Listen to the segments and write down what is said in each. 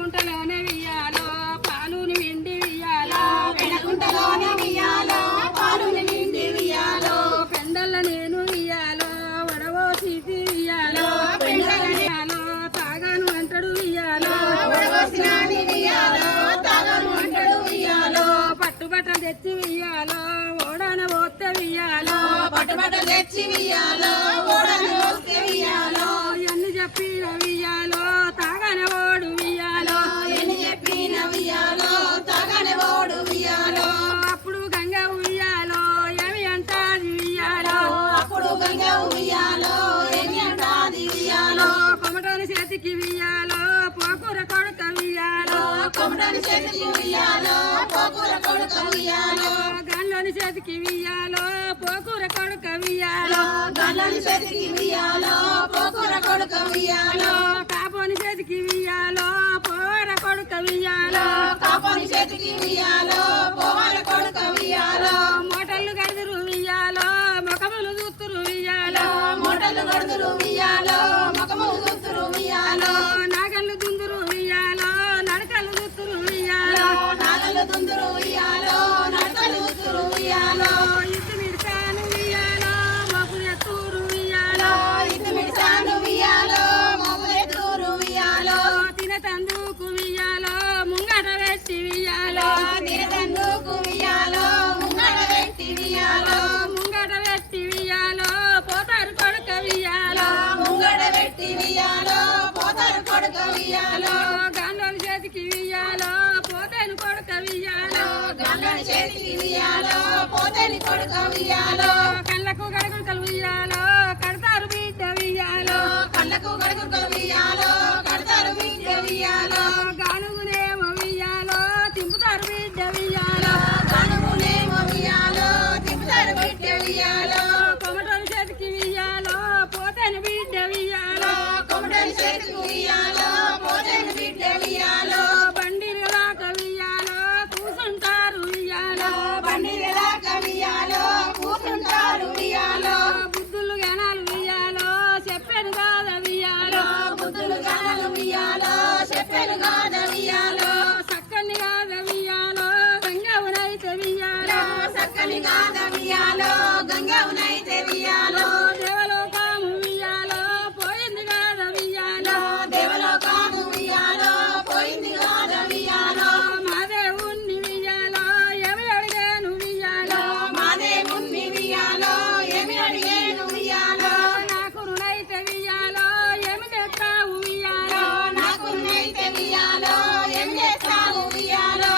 పెనగుంటలోనే వియ్యాలో పాలుని విండి వియ్యాలో పెనగుంటలోనే వియ్యాలో పాలుని నిండి వియ్యాలో పెండల్ల నేను వియ్యాలో వడవో సీతి వియ్యాలో పెండల వియ్యాలో తాగాను అంటడు వియ్యాలో వడవసినాని వియ్యాలో తాగను అంటడు వియ్యాలో పట్టుబట్టలు తెచ్చి వియ్యాలో ఓడన పోతే వియ్యాలో పట్టుబట్టలు తెచ్చి వియ్యాలో ఓడను వస్తే వియ్యాలో ఎన్ని చెప్పిన వియ్యాలో తాగన ఓడు వియ్యాలో ఎన్ని చెప్పిన వియ్యాలో తాగని ఓడు వియ్యాలో అప్పుడు గంగ ఉయ్యాలో ఏమి అంటాది వియ్యాలో అప్పుడు గంగ వియ్యాలో ఎన్ని అంటాది వియ్యాలో కొమటోని చేతికి వియ్యాలో పోకూర కొడుక వియ్యాలో కొమటని చేతికి వియ్యాలో పోకూర కొడుక వియ్యాలో గల్లోని చేతికి వియ్యాలో పోకూర కొడుక వియ్యాలో గల్లని చేతికి వియ్యాలో పోకూర కొడుక వియ్యాలో కాపోని చేతికి వియ్యాలో పోర కొడుక వియ్యాలో కాపోని చేతికి వియ్యాలో పోవర కొడుక వియ్యాలో మోటళ్ళు గడుదురు వియ్యాలో ముఖములు చూస్తురు వియ్యాలో మూటలు గడుదురు వియ్యాలో ముఖము చూస్తురు వియ్యాలో నాగళ్ళు దుందురు వియ్యాలో నడకలు చూస్తురు వియ్యాలో నాగలు దుందురు వియ్యాలో నడకలు చూస్తురు వియ్యాలో ఇటు మిడతాను వియ్యాలో మొగ్గు ఎత్తూరు వియ్యాలో ఇటు మిడిసాను వియ్యాలో మొగులెత్తూరు వియ్యాలో తినతందుకు వియ్యాలో ముంగట పెట్టి వియ్యాలో తిరగందుకు వియ్యాలో ముంగడ పెట్టి వియ్యాలో ముంగట పెట్టి వియ్యాలో పోతారు కొడుక వియ్యాలో ముంగడ పెట్టి వియ్యాలో పోతారు కొడుక వియ్యాలో గాంధోని చేతికి వియ్యాలో పోతాను కొడుక వియ్యాలో గల్లని చేతికి వియ్యాలో పోతేని కొడుక వియ్యాలో కళ్ళకు గడగుంటలు వియ్యాలో కడతారు బిడ్డ వియ్యాలో కళ్ళకు గడుగుడుకలు వియ్యాలో కడతారు బిడ్డ వియ్యాలో గానుగునేమో వియ్యాలో తింపుతారు బిడ్డ వియ్యాలో కనుమునేమో వియ్యాలో తిప్పుతారు బిడ్డ వియ్యాలో కొమటోని చేతికి వియ్యాలో పోతాను బిడ్డ వియ్యాలో కొమటని చేతికి వియ్యాలో పోతేని బిడ్డ వియ్యాలో బండిలు రాక వియ్యాలో కూసుంటారు వియ్యాలో బండి వెలాక వియ్యాలో కూర్చుంటారు వియ్యాలో బుద్ధులు గణాలు వియ్యాలో చెప్పాను కాద వియ్యాలో బుద్ధులు గణలు వియ్యాలో చెప్పెను గాద వియ్యాలో చక్కని కాద వియ్యాలో గంగవునైతే వియ్యాలో సక్కని గాద వియ్యాలో గంగవునైతే వియ్యాలో దేవలోకాము వియ్యాలో పోయింది కాద వియ్యాలో దేవలోకాము వియ్యాలో పోయింది గాద వియ్యాలో మా దేవుణ్ణి వియ్యాలో ఏమి అడిగాను వియ్యాలో మా దేవుణ్ణి వియ్యాలో ఏమి అడిగేను వియ్యాలో నాకు రుణైతే వియ్యాలో ఏమి తెస్తావు వియ్యాలో నాకు నైతే వియ్యాలో ఏం చేస్తావు వియ్యాలో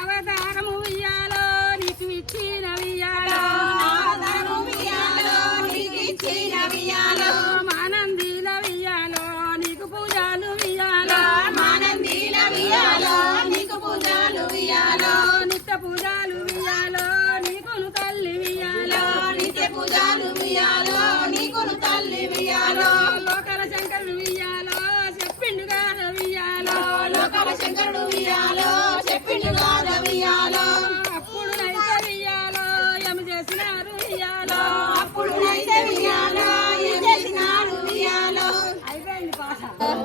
అవతారము వియ్యాలో నీకు ఇచ్చిన వియ్యాలో ఆధారం వియ్యాలో నీకు ఇచ్చిన వియ్యాలో మానందిల వియ్యాలో నీకు పూజలు వియ్యాలో మానందీల వియ్యాలో నీకు పూజలు వియ్యాలో నిత్య పూజలు వియ్యాలో నీకును తల్లి వియ్యాలో నిత్య పూజలు వియ్యాలో నీకును తల్లి వియ్యాలో లోకల శంకరుడు వియ్యాలో చెప్పిండు కాద వియ్యాలో లోకల శంకరుడు వియ్యాలో చెప్పిండు గాద వియ్యాలో అప్పుడు నైతే వియ్యాలో ఏమి చేసినారు వియ్యాలో అప్పుడు నైతే వియ్యాలో ఏం చేసినారు వియ్యాలో అయిపోయింది పాట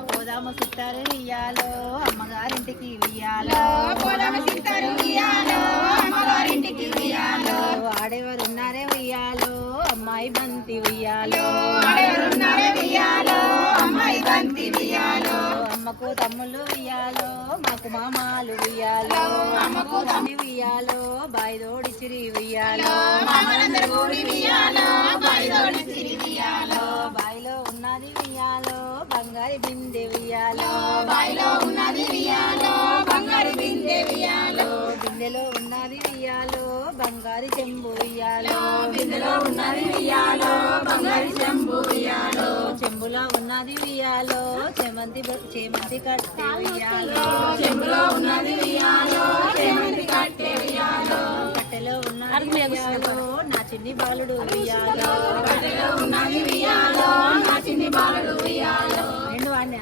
పోదాము చుట్టారు వియ్యాలో అమ్మగారింటికి వియ్యాలో పొలం సిట్టారు వియ్యాలో అమ్మగారింటికి వియ్యాలో ఆడేవారు ఉన్నారే వియ్యాలో అమ్మాయి బంతి వియ్యాలో ఆడెవరున్నారే వియ్యాలో అమ్మాయి బంతి వియ్యాలో అమ్మకు తమ్ముళ్ళు వియ్యాలో మాకు మామాలు వియ్యాలో అమ్మకు తమ్మి వియ్యాలో బాయిదోడిచిరి వియ్యాలో మామలందరూ కూడి వియ్యాలో బయదోడి సిరి వియ్యాలో బాయిలో ఉన్నది వియ్యాలో బంగారి బిందె వియ్యాలో బాయిలో ఉన్నది వియ్యాలో బంగారు బిందె వియ్యాలో బిందెలో ఉన్నది వియ్యాలో బంగారి చెంబు వియ్యాలో బిందెలో ఉన్నది వియ్యాలో బంగారు చెంబు వియ్యాలో చెంబులో ఉన్నది వియ్యాలో చేమంతి కట్టె వియ్యాలో చెంబులో ఉన్నది వియ్యాలో చేమంతి కట్టె వియ్యాలో కట్టెలో ఉన్నది వియ్యాలో నా చిన్ని బాలుడు వియ్యాలో కట్టెలో ఉన్నది వియ్యాలో నా చిన్ని బాలుడు వియ్యాలో రెండు వాడినా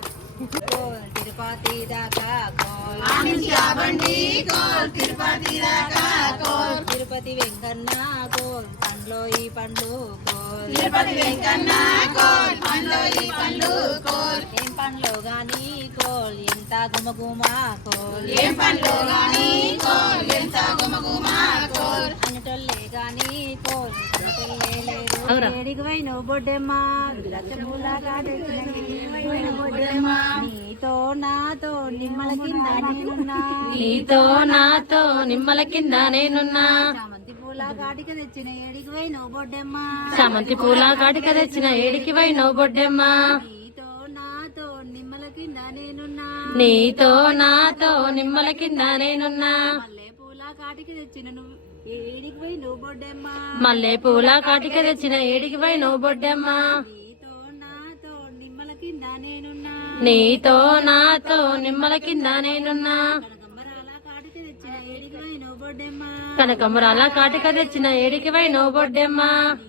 తిరుపతి దాకా కోల్ ఆ నుంచి ఆ బండి కోల్ తిరుపతి దాకా కోల్ తిరుపతి వెంకన్న కోల్ పండ్లో ఈ పండ్లు కోల్ తిరుపతి వెంకన్న కోల్ పండ్లో ఈ పండ్లు కోల్ ఏం పండ్లో గాని కోల్ ఎంత గుమగుమ కోల్ ఏం పండ్లో గాని కోల్ ఎంత గుమగుమా కోల్ అనటోళ్ళే గాని కోల్ అనటోళ్ళే లేదు ఏడికి పోయిన బొడ్డెమ్మ లచ్చములాగా బొడ్డెమ్మ నీతో నాతో నిమ్మల కింద నేనున్నా నీతో నాతో నిమ్మల కింద నేనున్నా చామంతి పూల కాటిక తెచ్చిన ఏడికి పోయిన బొడ్డెమ్మ చామంతి పూల కాటిక తెచ్చిన ఏడికి పోయినవు బొడ్డెమ్మ నీతో నాతో నిమ్మల కింద నేనున్నా నీతో నాతో నిమ్మల కింద నేనున్నా మల్లె పూల కాటికి తెచ్చిన నువ్వు ఏడికి పోయిన బొడ్డెమ్మ మల్లె పూల కాటిక తెచ్చిన ఏడికి పోయినవు బొడ్డెమ్మ నీతో నాతో నిమ్మల కింద నేనున్నా నీతో నాతో నిమ్మల కింద నేనున్నా కనకంబరాల కాటిక తెచ్చిన ఏడికి పోయిన బొడ్డెమ్మ కనకమరాల కాటిక తెచ్చిన ఏడికి పోయినవు బొడ్డెమ్మ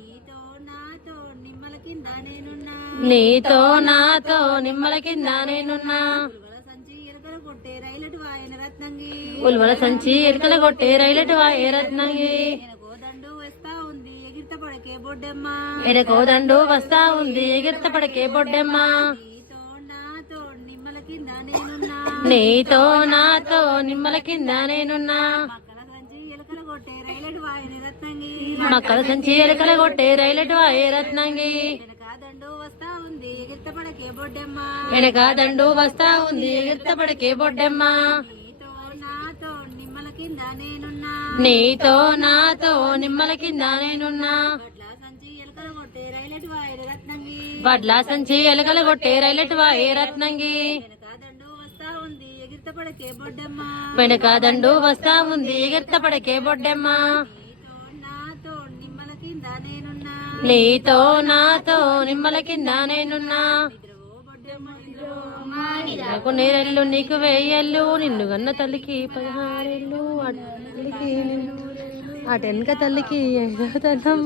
నీతో నాతో నిమ్మల కింద నేనున్నా నీతో నాతో నిమ్మల కింద నేనున్నా ఉలువల సంచి ఎలుకలు కొట్టే రైలటు వాయన రత్నంగి ఉల్వల సంచి ఎలుకల కొట్టే రైలటు ఏ రత్నంగి ఎనకో దండు వస్తా ఉంది ఎగిరిత పడకే బొడ్డెమ్మ ఎడకోదండు వస్తా ఉంది ఎగిరిత పడకే బొడ్డెమ్మ నీతో నాతో నిమ్మల కింద నేనున్నా నీతో నాతో నిమ్మల కింద నేనున్నా మక్కల సంచి ఎలుకలు కొట్టే రైలటు వాయన రత్నంగి మక్కల సంచి ఎలుకల కొట్టే రైలటు ఏ రత్నంగి వెనక దండు వస్తా ఉంది ఎగిరిత పడకే బొడ్డెమ్మ వెనక దండు వస్తా ఉంది ఎగిరిత పడకే బొడ్డెమ్మ నీతో నాతో నిమ్మల కింద నేనున్నా నీతో నాతో నిమ్మల కింద నేనున్నా వడ్ల సంచి ఎలుకలు కొట్టే రైలటు వాయన రత్నంగి వడ్ల సంచి ఎలుకల కొట్టే రైలటు ఏ రత్నంగి వెనక దండు వస్తా ఉంది ఎగిరిత పడకే బొడ్డెమ్మ వెనక దండు వస్తా ఉంది ఎగిరిత పడకే బొడ్డెమ్మ నీతో నాతో నిమ్మల కింద నేనున్నా నీతో నాతో నిమ్మల కింద నేనున్నా నిద్రవో బొడ్డెమ్మ నాకు నేరెళ్ళు నీకు వెయ్యళ్ళు నిన్ను గన్న తల్లికి 16 అటెనక తల్లికి 5 తనం